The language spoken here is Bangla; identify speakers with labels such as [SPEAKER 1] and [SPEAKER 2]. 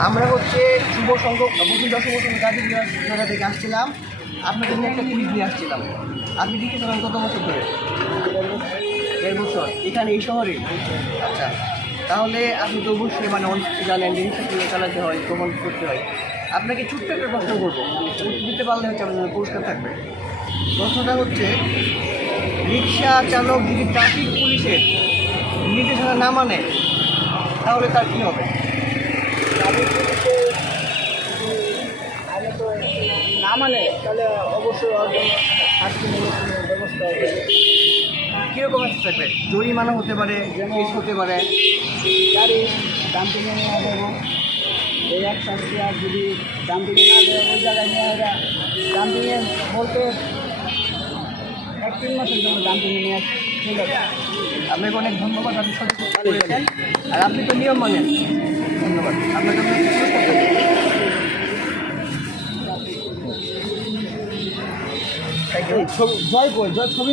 [SPEAKER 1] আমরা হচ্ছে যুব সংঘ বসুন্ধরা শুভ গাজী জায়গা থেকে আসছিলাম। আপনাদের নিয়ে একটা কুইজ নিয়ে আসছিলাম। আপনি লিখেছিলেন কত বছর ধরে? দেড় বছর। এখানে এই শহরে? আচ্ছা। তাহলে আপনি তো অবশ্যই মানে অনেক জানেন যে চালাতে হয়, ভ্রমণ করতে হয়। আপনাকে ছোট্ট একটা প্রশ্ন করব। দিতে পারলে হচ্ছে আপনার পুরস্কার থাকবে। প্রশ্নটা হচ্ছে, রিক্সা চালক যদি ট্রাফিক পুলিশের নির্দেশনা না মানে তাহলে তার কী হবে?
[SPEAKER 2] মানে তাহলে অবশ্যই ওর জন্য কোনো ব্যবস্থা হবে।
[SPEAKER 1] কীরকম থাকবে জরিমানা হতে পারে কেস হতে পারে?
[SPEAKER 2] গাড়ি ডাম্পিংয়ে নেওয়া দেবো এই এক শাস্তি আর যদি ডাম্পিংয়ে না দেয় ওই জায়গায় নিয়ে ওরা ডাম্পিংয়ে বলতে এক তিন মাসের জন্য ডাম্পিংয়ে নিয়ে চলে যাবে
[SPEAKER 1] আপনাকে অনেক ধন্যবাদ আপনি সঠিক করেছেন আর আপনি তো নিয়ম মানেন। ধন্যবাদ। আপনাকে
[SPEAKER 2] জয় কই জয় ছবি